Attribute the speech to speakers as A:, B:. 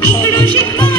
A: biologiquement